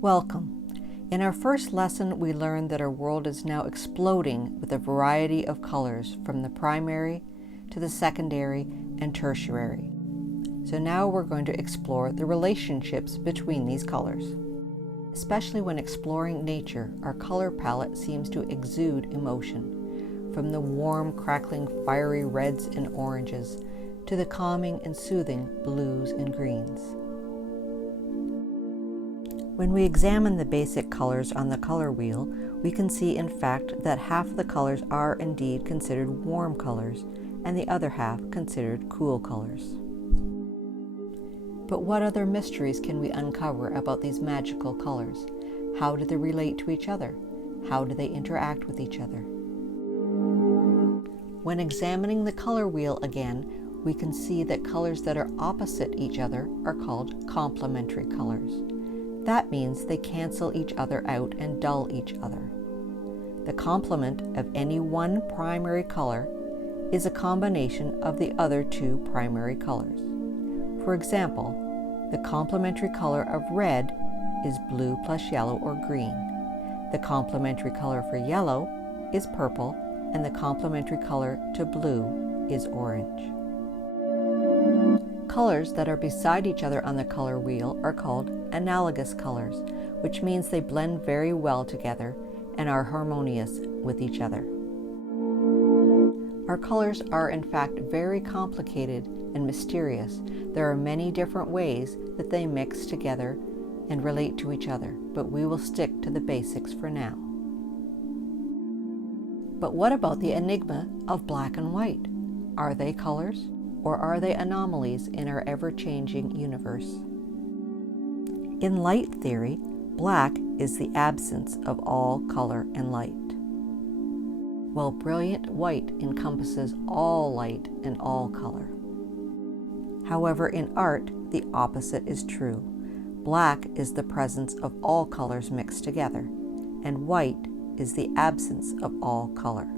Welcome. In our first lesson, we learned that our world is now exploding with a variety of colors from the primary to the secondary and tertiary. So now we're going to explore the relationships between these colors. Especially when exploring nature, our color palette seems to exude emotion, from the warm, crackling, fiery reds and oranges to the calming and soothing blues and greens. When we examine the basic colors on the color wheel, we can see in fact that half the colors are indeed considered warm colors and the other half considered cool colors. But what other mysteries can we uncover about these magical colors? How do they relate to each other? How do they interact with each other? When examining the color wheel again, we can see that colors that are opposite each other are called complementary colors. That means they cancel each other out and dull each other. The complement of any one primary color is a combination of the other two primary colors. For example, the complementary color of red is blue plus yellow or green. The complementary color for yellow is purple, and the complementary color to blue is orange. Colors that are beside each other on the color wheel are called analogous colors, which means they blend very well together and are harmonious with each other. Our colors are in fact very complicated and mysterious. There are many different ways that they mix together and relate to each other, but we will stick to the basics for now. But what about the enigma of black and white? Are they colors, or are they anomalies in our ever-changing universe? In light theory, black is the absence of all color and light, while brilliant white encompasses all light and all color. However, in art, the opposite is true. Black is the presence of all colors mixed together, and white is the absence of all color.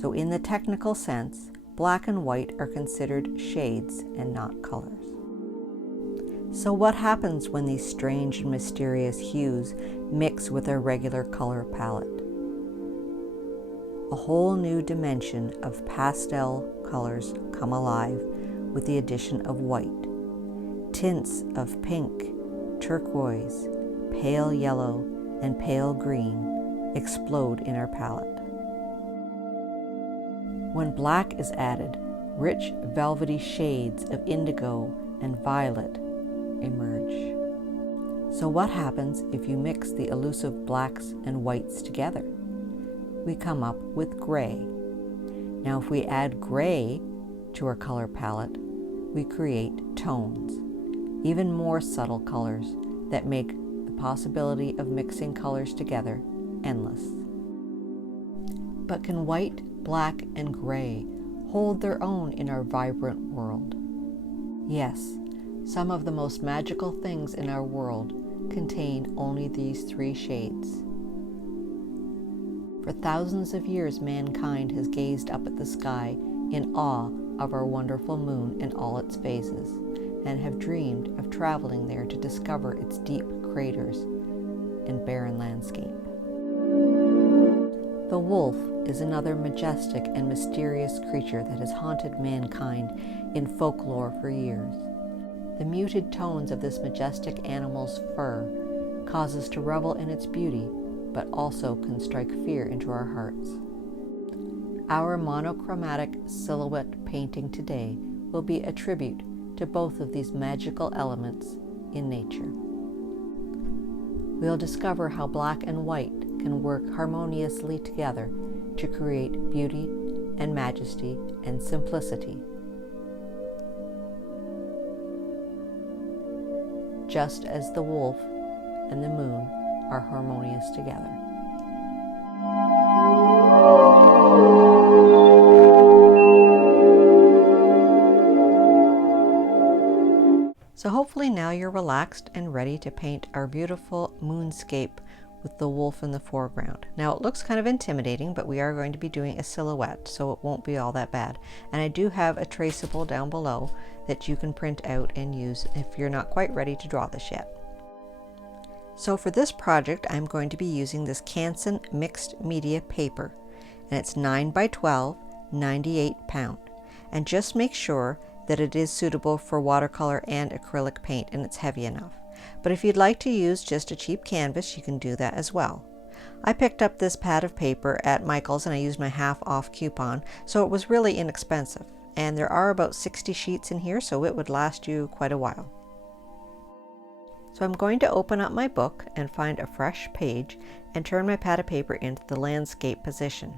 So in the technical sense, black and white are considered shades and not colors. So what happens when these strange and mysterious hues mix with our regular color palette? A whole new dimension of pastel colors come alive with the addition of white. Tints of pink, turquoise, pale yellow, and pale green explode in our palette. When black is added, rich velvety shades of indigo and violet emerge. So what happens if you mix the elusive blacks and whites together? We come up with gray. Now if we add gray to our color palette, we create tones, even more subtle colors that make the possibility of mixing colors together endless. But can white, black, and gray hold their own in our vibrant world? Yes, some of the most magical things in our world contain only these three shades. For thousands of years, mankind has gazed up at the sky in awe of our wonderful moon and all its phases, and have dreamed of traveling there to discover its deep craters and barren landscape. The wolf is another majestic and mysterious creature that has haunted mankind in folklore for years. The muted tones of this majestic animal's fur cause us to revel in its beauty, but also can strike fear into our hearts. Our monochromatic silhouette painting today will be a tribute to both of these magical elements in nature. We'll discover how black and white can work harmoniously together to create beauty and majesty and simplicity, just as the wolf and the moon are harmonious together. So hopefully now you're relaxed and ready to paint our beautiful moonscape with the wolf in the foreground. Now it looks kind of intimidating, but we are going to be doing a silhouette, so it won't be all that bad. And I do have a traceable down below that you can print out and use if you're not quite ready to draw this yet. So for this project, I'm going to be using this Canson mixed media paper, and it's 9 by 12, 98 pound. And just make sure that it is suitable for watercolor and acrylic paint and it's heavy enough. But if you'd like to use just a cheap canvas, you can do that as well. I picked up this pad of paper at Michael's and I used my half off coupon, so it was really inexpensive. And there are about 60 sheets in here, so it would last you quite a while. So I'm going to open up my book and find a fresh page and turn my pad of paper into the landscape position.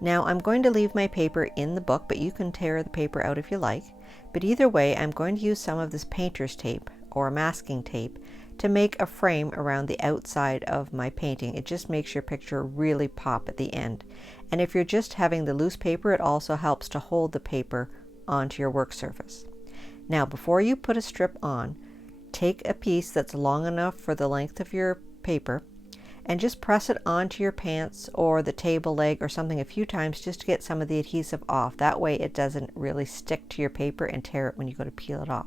Now I'm going to leave my paper in the book, but you can tear the paper out if you like. But either way, I'm going to use some of this painter's tape or masking tape to make a frame around the outside of my painting. It just makes your picture really pop at the end. And if you're just having the loose paper, it also helps to hold the paper onto your work surface. Now before you put a strip on, take a piece that's long enough for the length of your paper and just press it onto your pants or the table leg or something a few times just to get some of the adhesive off. That way it doesn't really stick to your paper and tear it when you go to peel it off.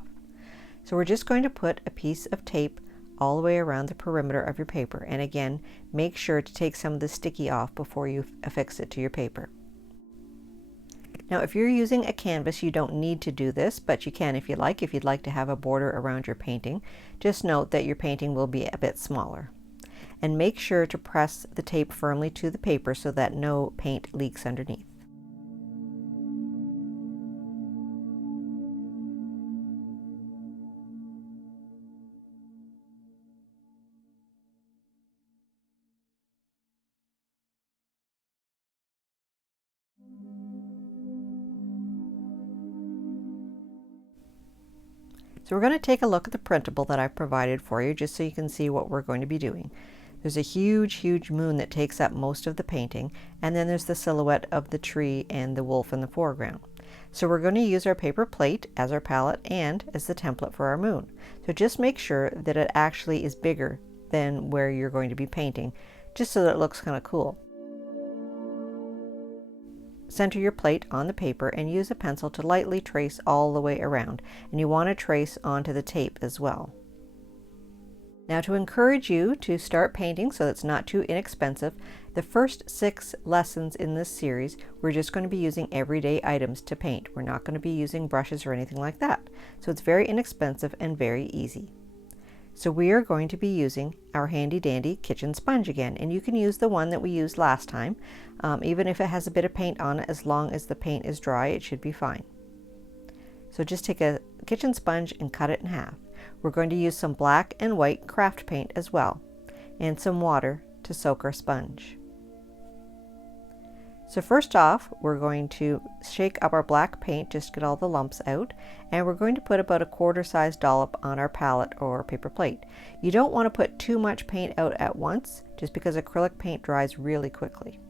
So we're just going to put a piece of tape all the way around the perimeter of your paper, and again, make sure to take some of the sticky off before you affix it to your paper. Now if you're using a canvas, you don't need to do this, but you can if you like. If you'd like to have a border around your painting, just note that your painting will be a bit smaller. And make sure to press the tape firmly to the paper so that no paint leaks underneath. So we're going to take a look at the printable that I've provided for you just so you can see what we're going to be doing. There's a huge moon that takes up most of the painting, and then there's the silhouette of the tree and the wolf in the foreground. So we're going to use our paper plate as our palette and as the template for our moon. So just make sure that it actually is bigger than where you're going to be painting, just so that it looks kind of cool. Center your plate on the paper and use a pencil to lightly trace all the way around, and you want to trace onto the tape as well. Now to encourage you to start painting so it's not too inexpensive, the first 6 lessons in this series we're just going to be using everyday items to paint. We're not going to be using brushes or anything like that. So it's very inexpensive and very easy. So we are going to be using our handy dandy kitchen sponge again, and you can use the one that we used last time. Even if it has a bit of paint on it, as long as the paint is dry, it should be fine. So just take a kitchen sponge and cut it in half. We're going to use some black and white craft paint as well, and some water to soak our sponge. So first off, we're going to shake up our black paint, just get all the lumps out, and we're going to put about a quarter-size dollop on our palette or paper plate. You don't want to put too much paint out at once, just because acrylic paint dries really quickly.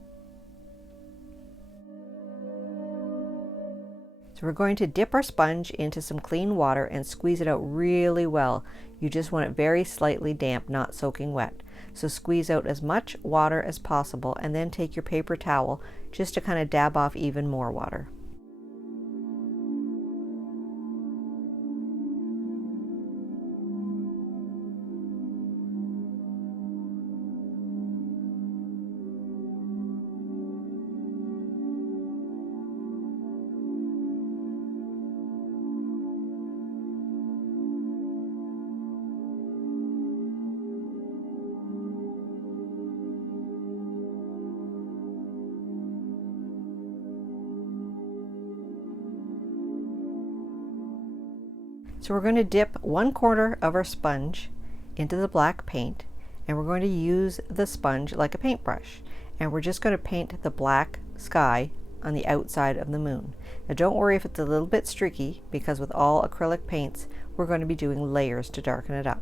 So we're going to dip our sponge into some clean water and squeeze it out really well. You just want it very slightly damp, not soaking wet. So squeeze out as much water as possible and then take your paper towel just to kind of dab off even more water. So we're going to dip 1/4 of our sponge into the black paint, and we're going to use the sponge like a paintbrush, and we're just going to paint the black sky on the outside of the moon. Now don't worry if it's a little bit streaky, because with all acrylic paints we're going to be doing layers to darken it up.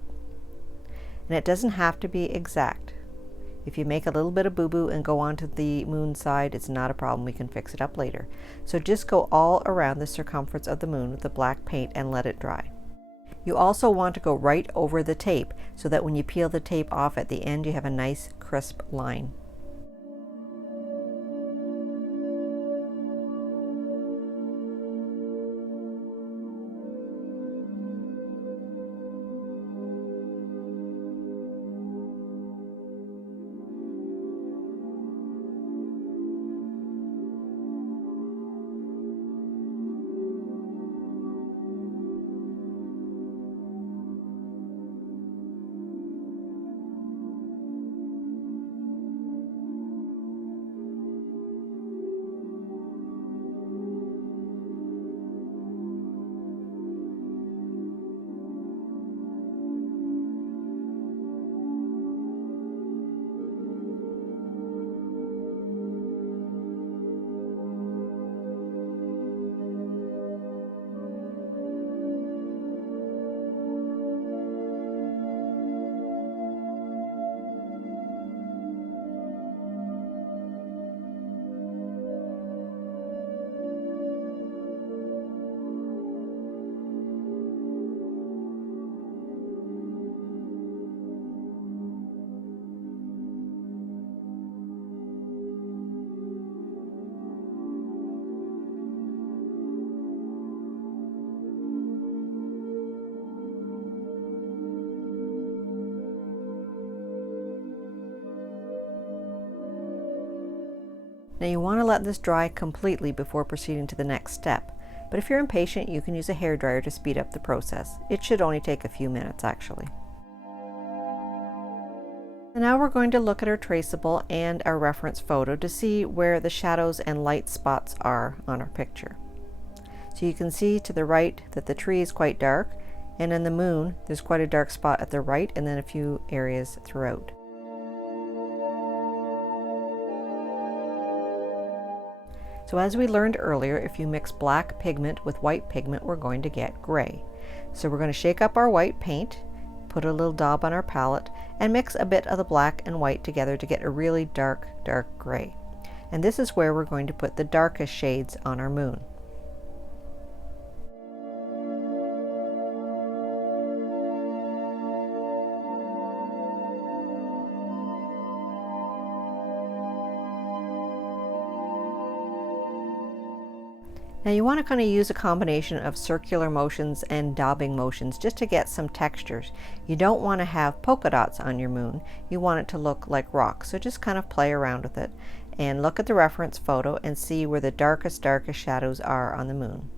And it doesn't have to be exact. If you make a little bit of boo-boo and go onto the moon side, it's not a problem. We can fix it up later. So just go all around the circumference of the moon with the black paint and let it dry. You also want to go right over the tape so that when you peel the tape off at the end, you have a nice crisp line. Now you want to let this dry completely before proceeding to the next step, but if you're impatient you can use a hairdryer to speed up the process. It should only take a few minutes actually. And now we're going to look at our traceable and our reference photo to see where the shadows and light spots are on our picture. So you can see to the right that the tree is quite dark, and in the moon there's quite a dark spot at the right and then a few areas throughout. So as we learned earlier, if you mix black pigment with white pigment, we're going to get gray. So we're going to shake up our white paint, put a little daub on our palette, and mix a bit of the black and white together to get a really dark gray. And this is where we're going to put the darkest shades on our moon. Now you want to kind of use a combination of circular motions and daubing motions just to get some textures. You don't want to have polka dots on your moon. You want it to look like rocks. So just kind of play around with it and look at the reference photo and see where the darkest shadows are on the moon.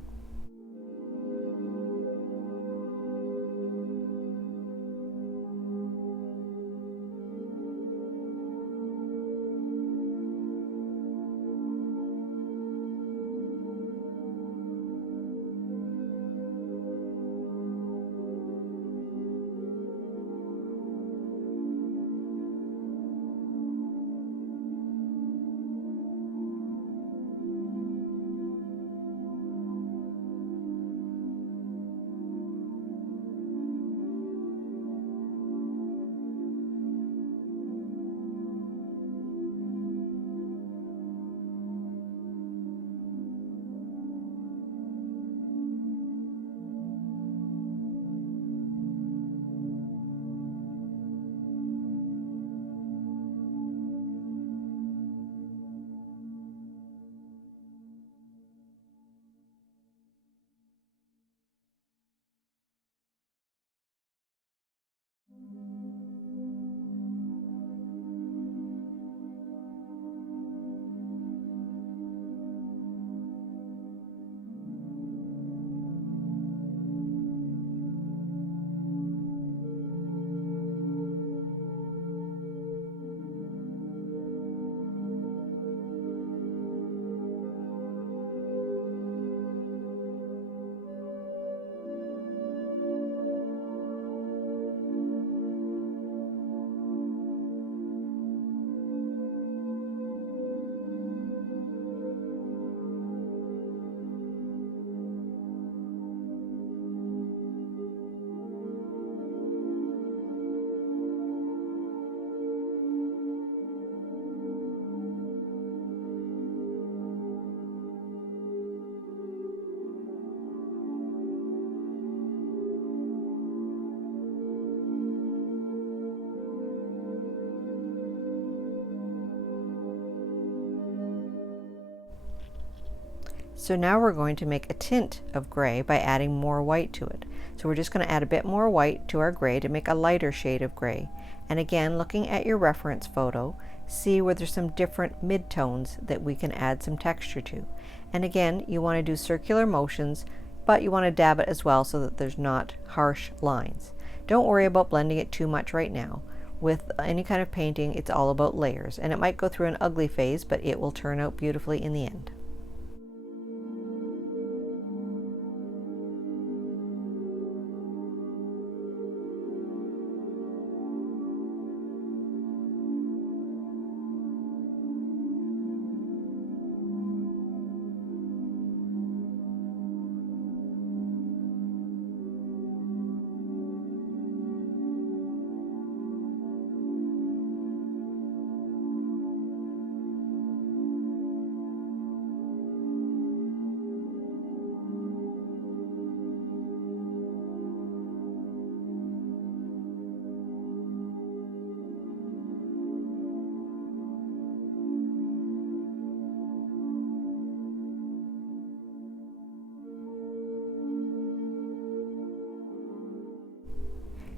So now we're going to make a tint of gray by adding more white to it. So we're just going to add a bit more white to our gray to make a lighter shade of gray. And again, looking at your reference photo, see where there's some different midtones that we can add some texture to. And again, you want to do circular motions, but you want to dab it as well so that there's not harsh lines. Don't worry about blending it too much right now. With any kind of painting, it's all about layers, and it might go through an ugly phase, but it will turn out beautifully in the end.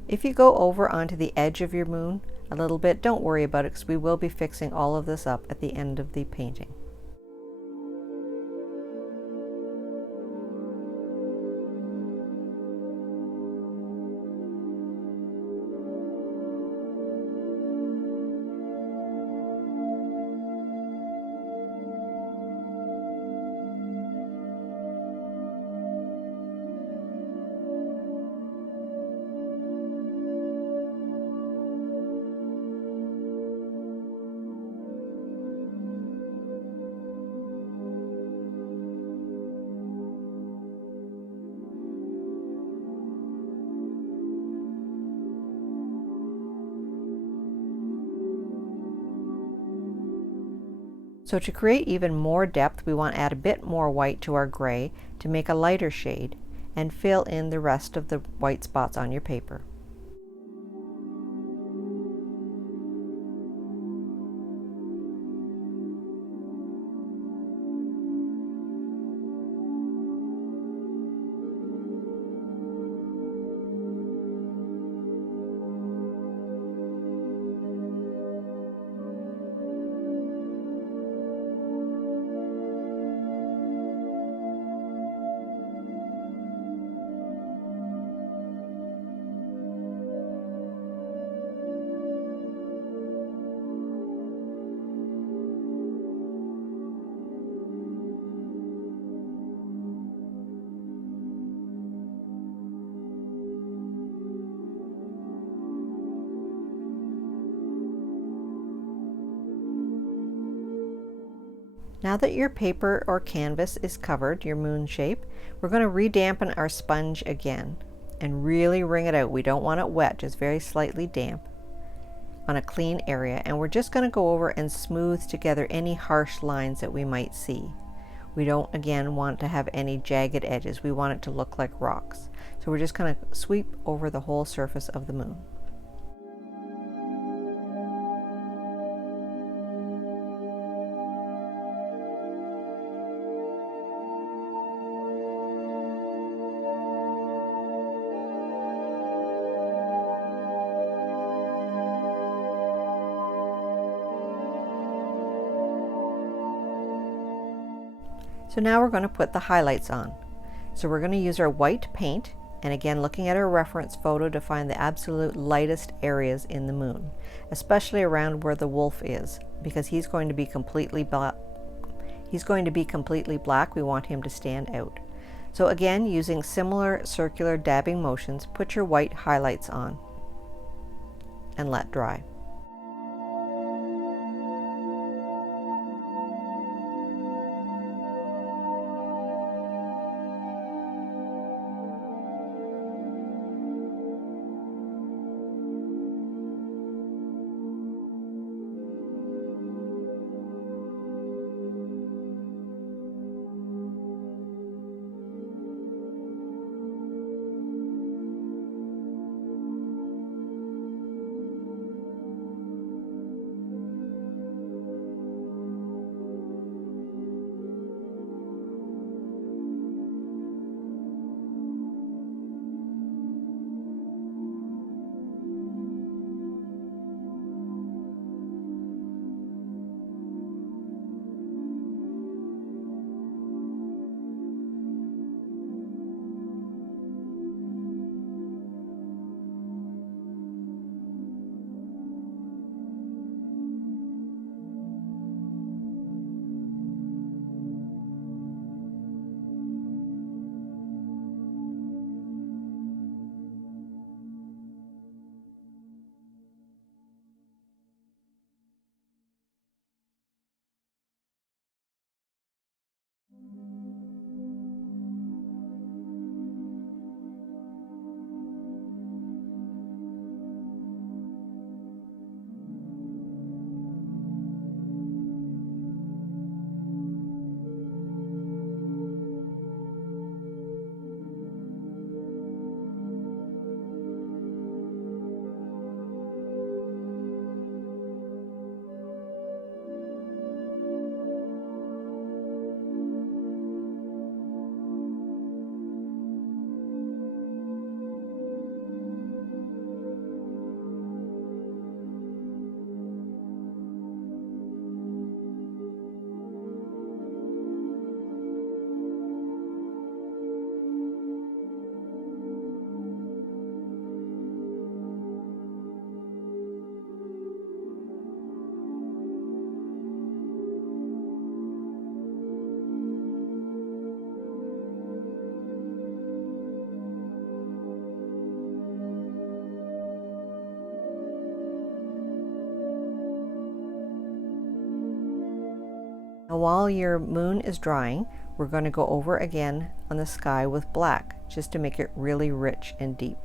If you go over onto the edge of your moon a little bit, don't worry about it because we will be fixing all of this up at the end of the painting. So to create even more depth, we want to add a bit more white to our gray to make a lighter shade and fill in the rest of the white spots on your paper. Now that your paper or canvas is covered, your moon shape, we're going to redampen our sponge again and really wring it out. We don't want it wet, just very slightly damp on a clean area. And we're just going to go over and smooth together any harsh lines that we might see. We don't, again, want to have any jagged edges. We want it to look like rocks. So we're just going to sweep over the whole surface of the moon. So now we're going to put the highlights on. So we're going to use our white paint, and again looking at our reference photo to find the absolute lightest areas in the moon, especially around where the wolf is, because he's going to be completely black. We want him to stand out. So again, using similar circular dabbing motions, put your white highlights on and let dry. Now while your moon is drying, we're going to go over again on the sky with black, just to make it really rich and deep.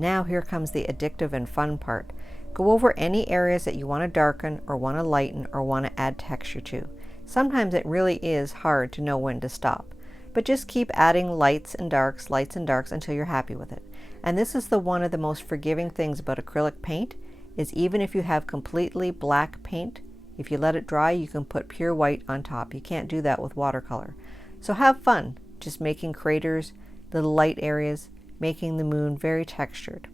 Now here comes the addictive and fun part. Go over any areas that you want to darken or want to lighten or want to add texture to. Sometimes it really is hard to know when to stop, but just keep adding lights and darks until you're happy with it. And this is one of the most forgiving things about acrylic paint, is even if you have completely black paint, if you let it dry, you can put pure white on top. You can't do that with watercolor. So have fun just making craters, little light areas, making the moon very textured.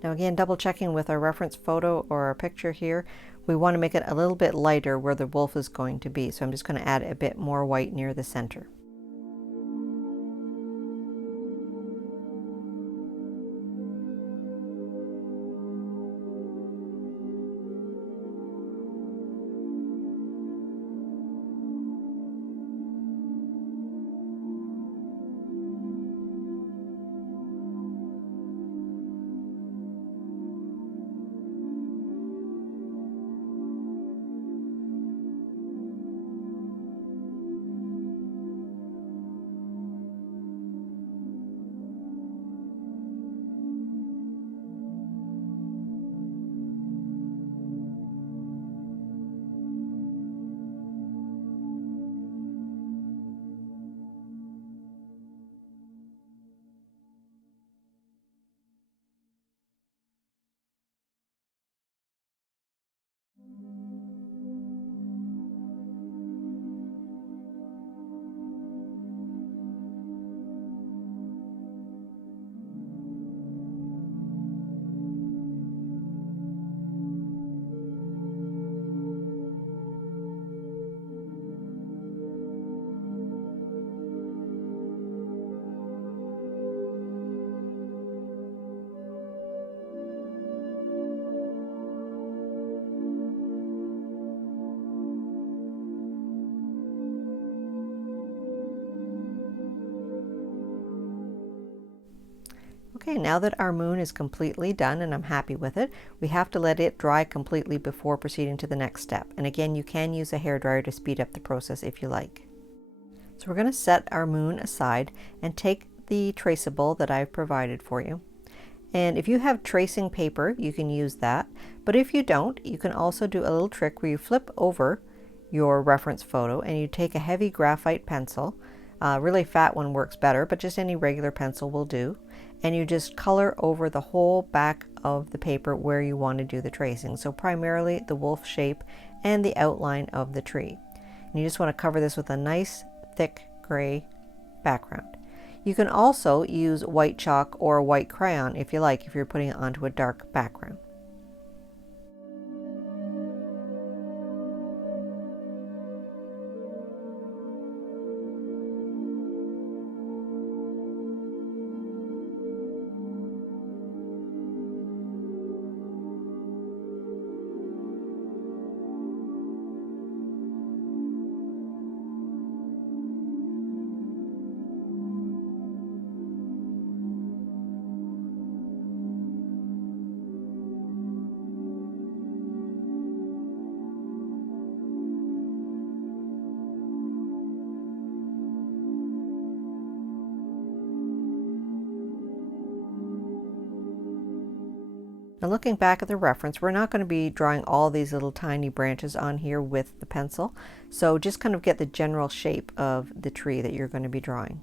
Now again, double checking with our reference photo or our picture here, we want to make it a little bit lighter where the wolf is going to be. So I'm just going to add a bit more white near the center. Okay, now that our moon is completely done and I'm happy with it, we have to let it dry completely before proceeding to the next step. And again, you can use a hairdryer to speed up the process if you like. So we're going to set our moon aside and take the traceable that I've provided for you. And if you have tracing paper, you can use that. But if you don't, you can also do a little trick where you flip over your reference photo and you take a heavy graphite pencil, really fat one works better, but just any regular pencil will do, and you just color over the whole back of the paper where you want to do the tracing. So primarily the wolf shape and the outline of the tree. And you just want to cover this with a nice thick gray background. You can also use white chalk or white crayon if you like, if you're putting it onto a dark background. Now looking back at the reference, we're not going to be drawing all these little tiny branches on here with the pencil, so just kind of get the general shape of the tree that you're going to be drawing.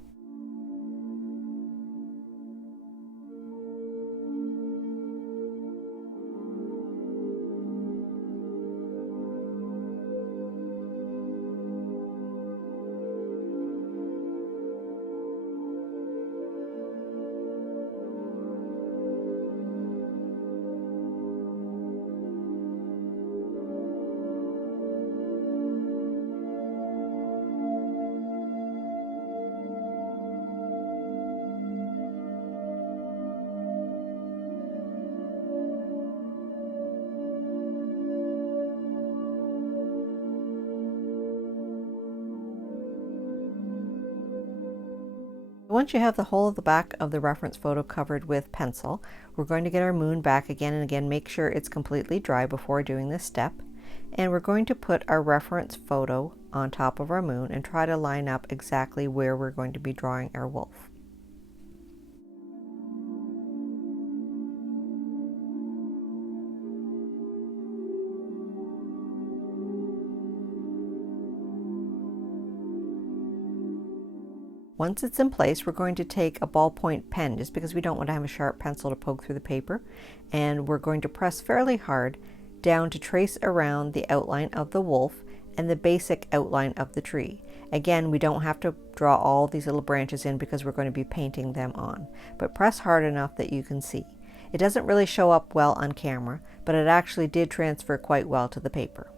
Once you have the whole of the back of the reference photo covered with pencil, we're going to get our moon back again and again. Make sure it's completely dry before doing this step. And we're going to put our reference photo on top of our moon and try to line up exactly where we're going to be drawing our wolf. Once it's in place, we're going to take a ballpoint pen, just because we don't want to have a sharp pencil to poke through the paper, and we're going to press fairly hard down to trace around the outline of the wolf and the basic outline of the tree. Again, we don't have to draw all these little branches in because we're going to be painting them on, but press hard enough that you can see. It doesn't really show up well on camera, but it actually did transfer quite well to the paper.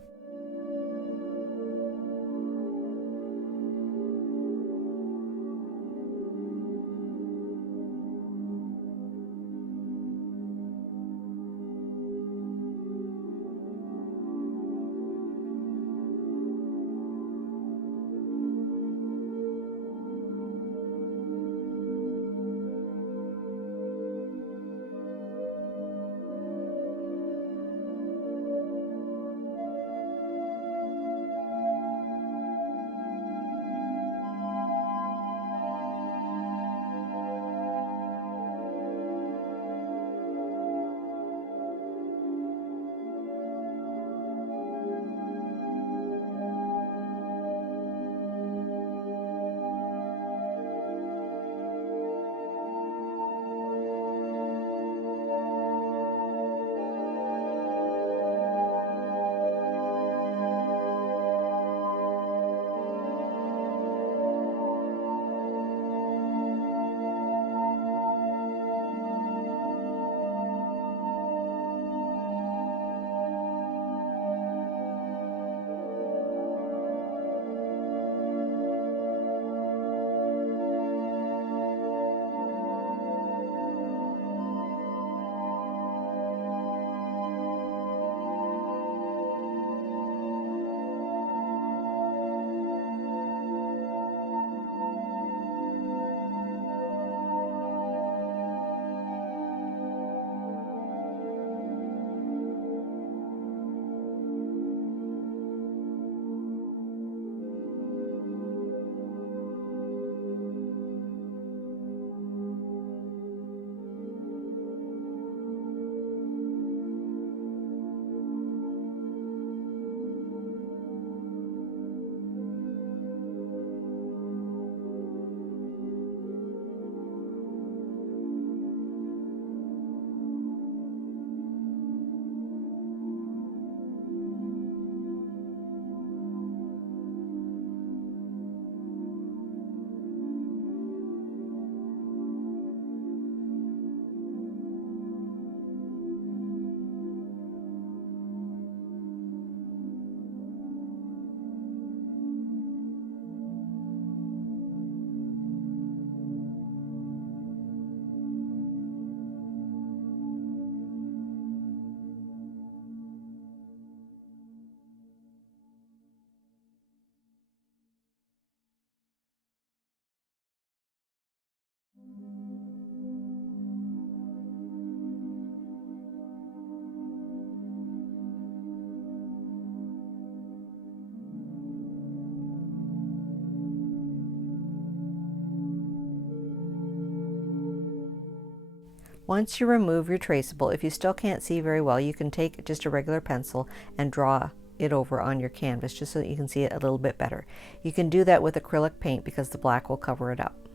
Once you remove your traceable, if you still can't see very well, you can take just a regular pencil and draw it over on your canvas just so that you can see it a little bit better. You can do that with acrylic paint because the black will cover it up.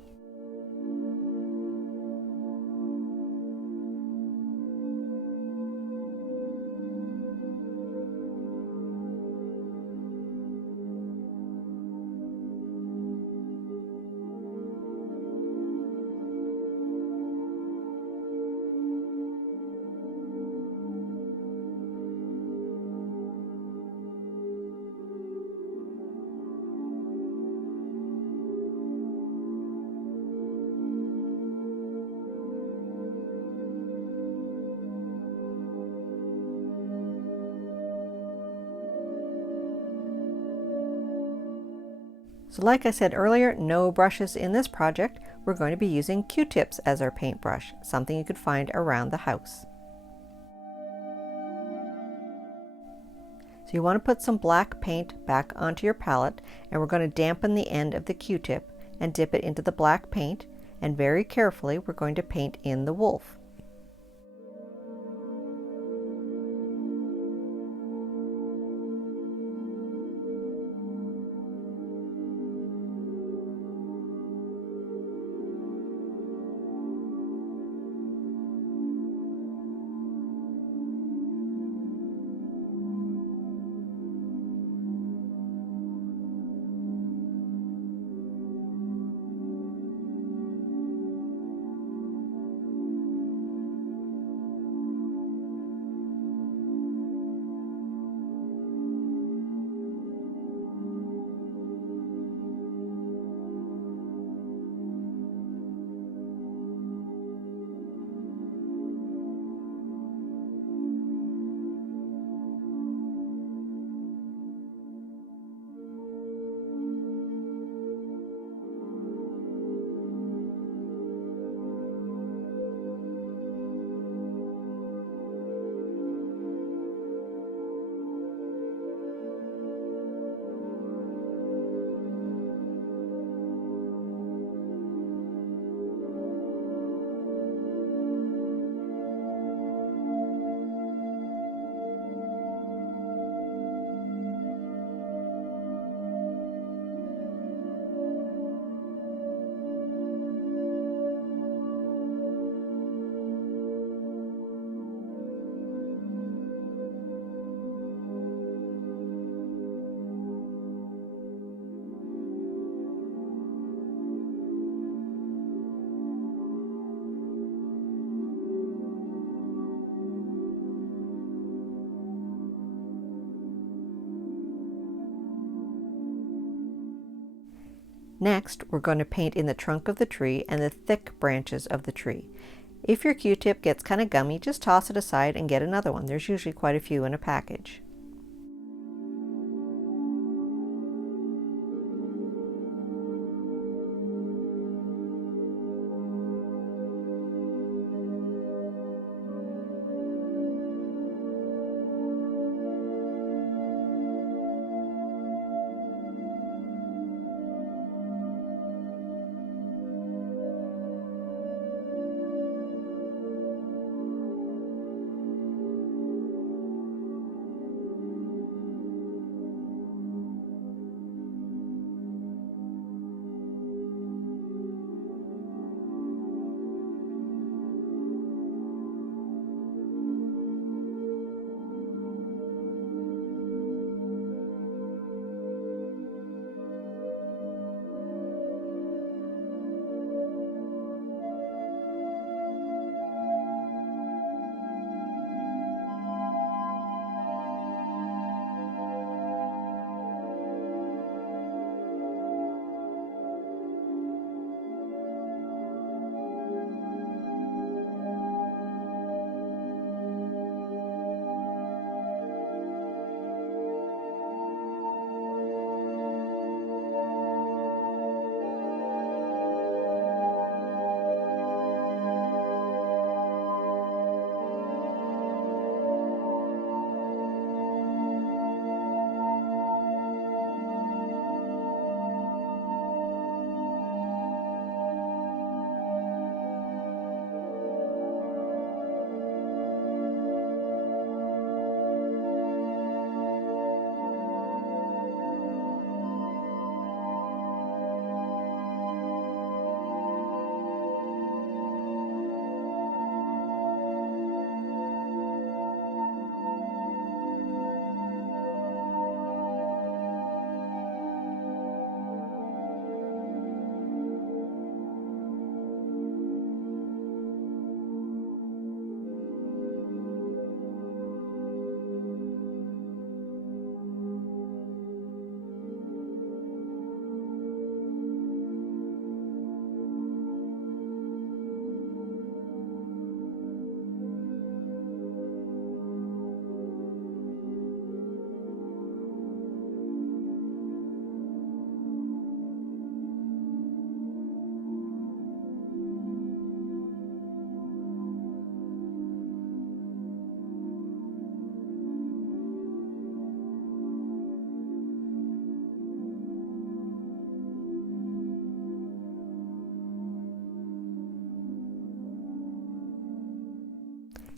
So like I said earlier, no brushes in this project. We're going to be using Q-tips as our paintbrush, something you could find around the house. So you want to put some black paint back onto your palette, and we're going to dampen the end of the Q-tip and dip it into the black paint, and very carefully we're going to paint in the wolf. Next, we're going to paint in the trunk of the tree and the thick branches of the tree. If your Q-tip gets kind of gummy, just toss it aside and get another one. There's usually quite a few in a package.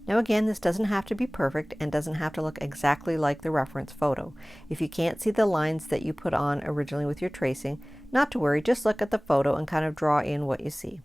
Now again, this doesn't have to be perfect and doesn't have to look exactly like the reference photo. If you can't see the lines that you put on originally with your tracing, not to worry, just look at the photo and kind of draw in what you see.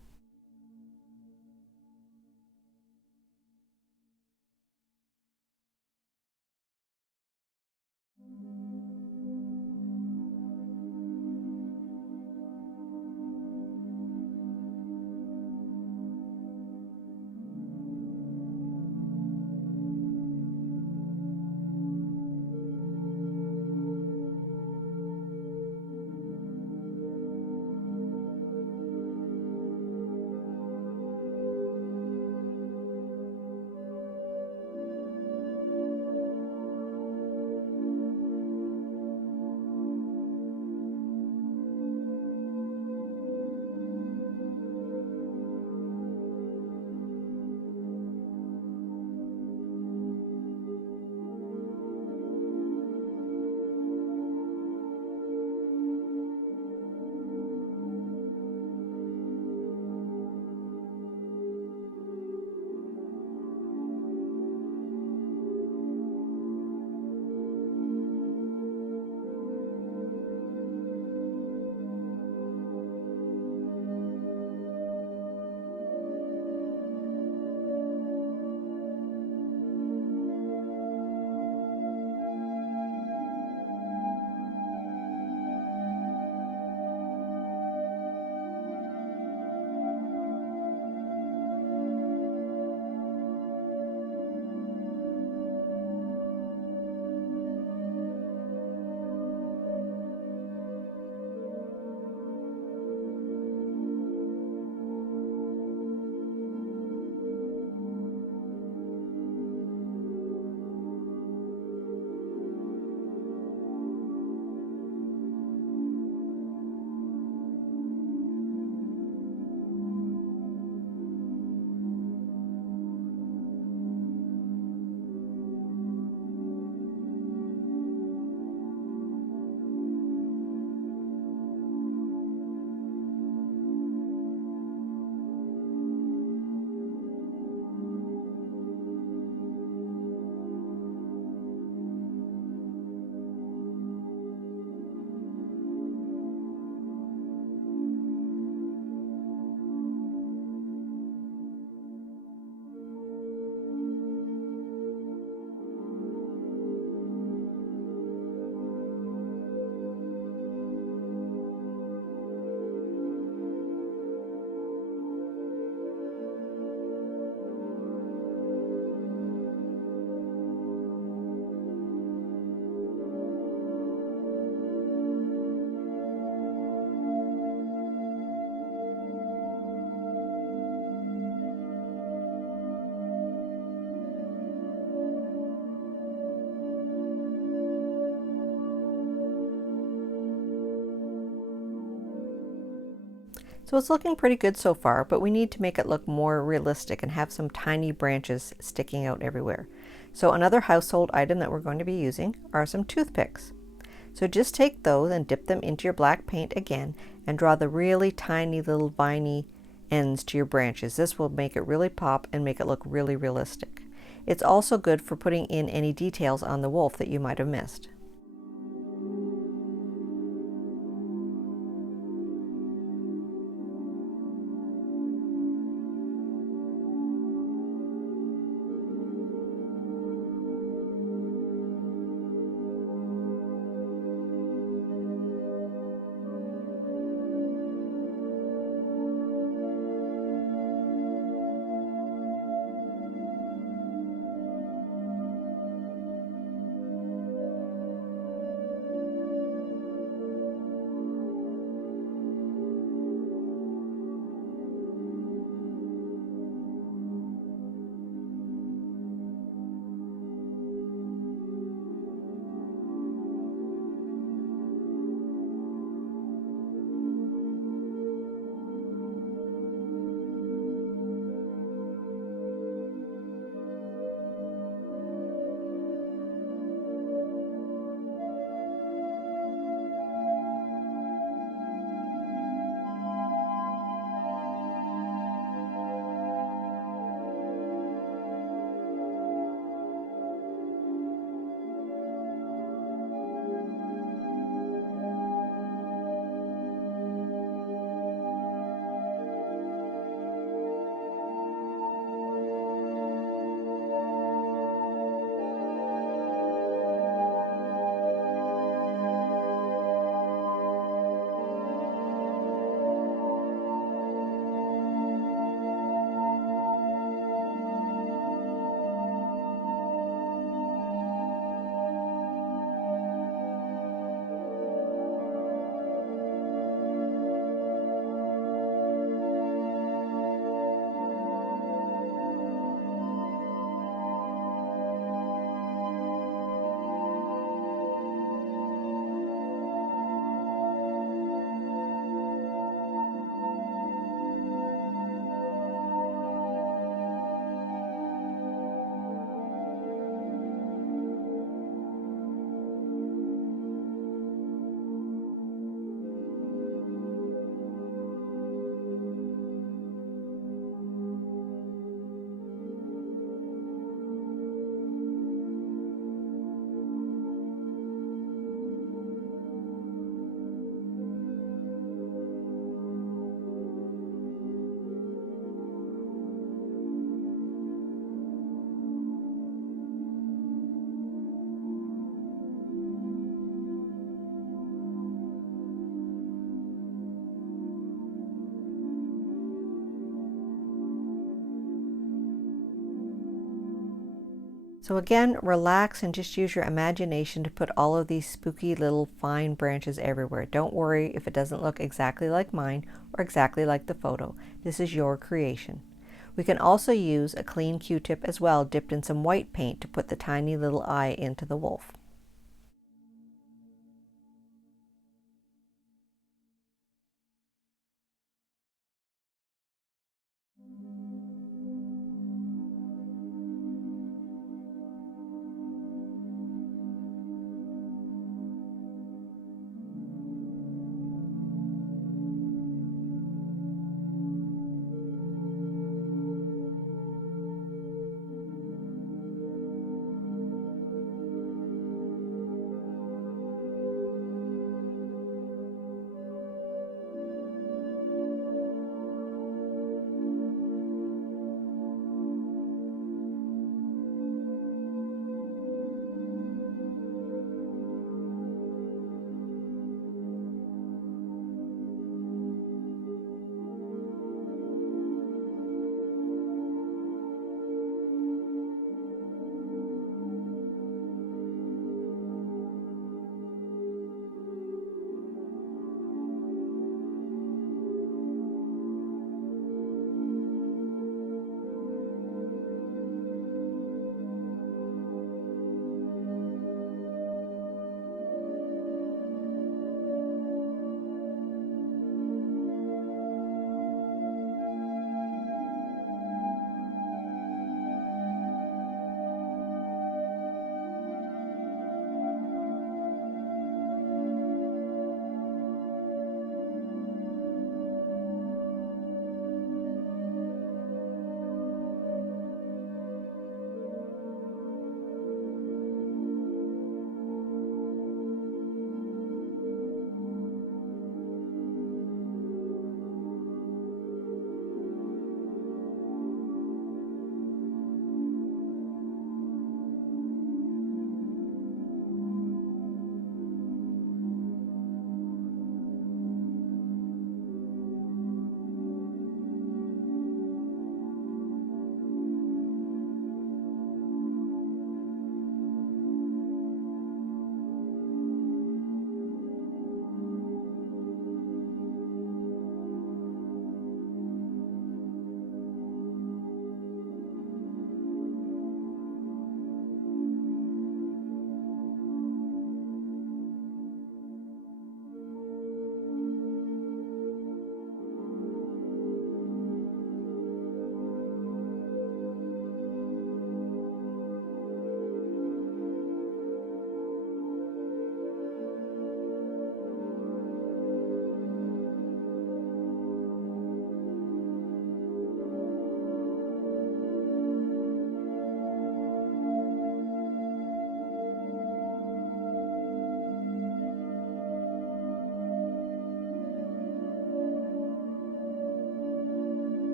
So it's looking pretty good so far, but we need to make it look more realistic and have some tiny branches sticking out everywhere. So another household item that we're going to be using are some toothpicks. So just take those and dip them into your black paint again and draw the really tiny little viney ends to your branches. This will make it really pop and make it look really realistic. It's also good for putting in any details on the wolf that you might have missed. So again, relax and just use your imagination to put all of these spooky little fine branches everywhere. Don't worry if it doesn't look exactly like mine or exactly like the photo. This is your creation. We can also use a clean Q-tip as well, dipped in some white paint, to put the tiny little eye into the wolf.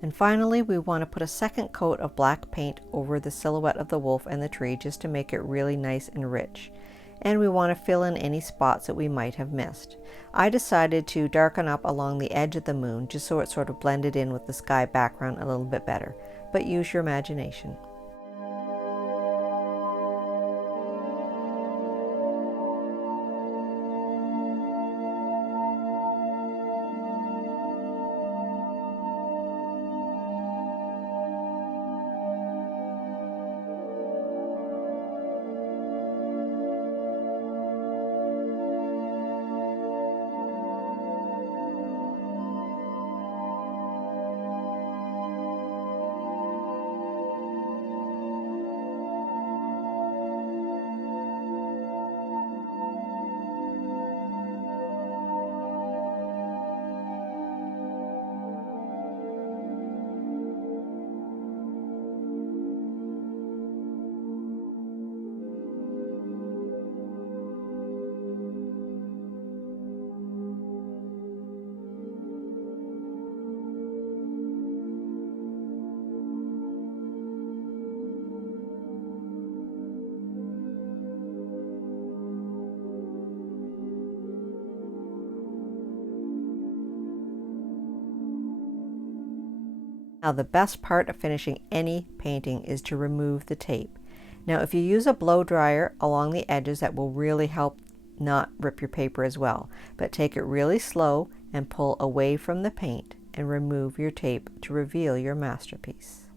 And finally, we want to put a second coat of black paint over the silhouette of the wolf and the tree just to make it really nice and rich. And we want to fill in any spots that we might have missed. I decided to darken up along the edge of the moon just so it sort of blended in with the sky background a little bit better, but use your imagination. Now the best part of finishing any painting is to remove the tape. Now if you use a blow dryer along the edges, that will really help not rip your paper as well. But take it really slow and pull away from the paint and remove your tape to reveal your masterpiece.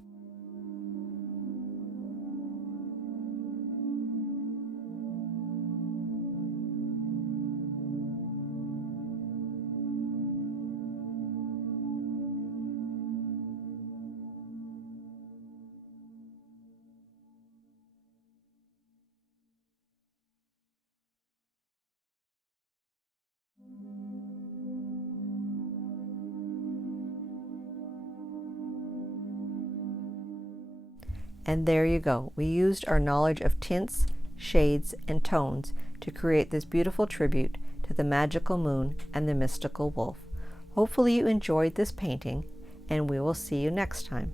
And there you go. We used our knowledge of tints, shades, and tones to create this beautiful tribute to the magical moon and the mystical wolf. Hopefully you enjoyed this painting, and we will see you next time.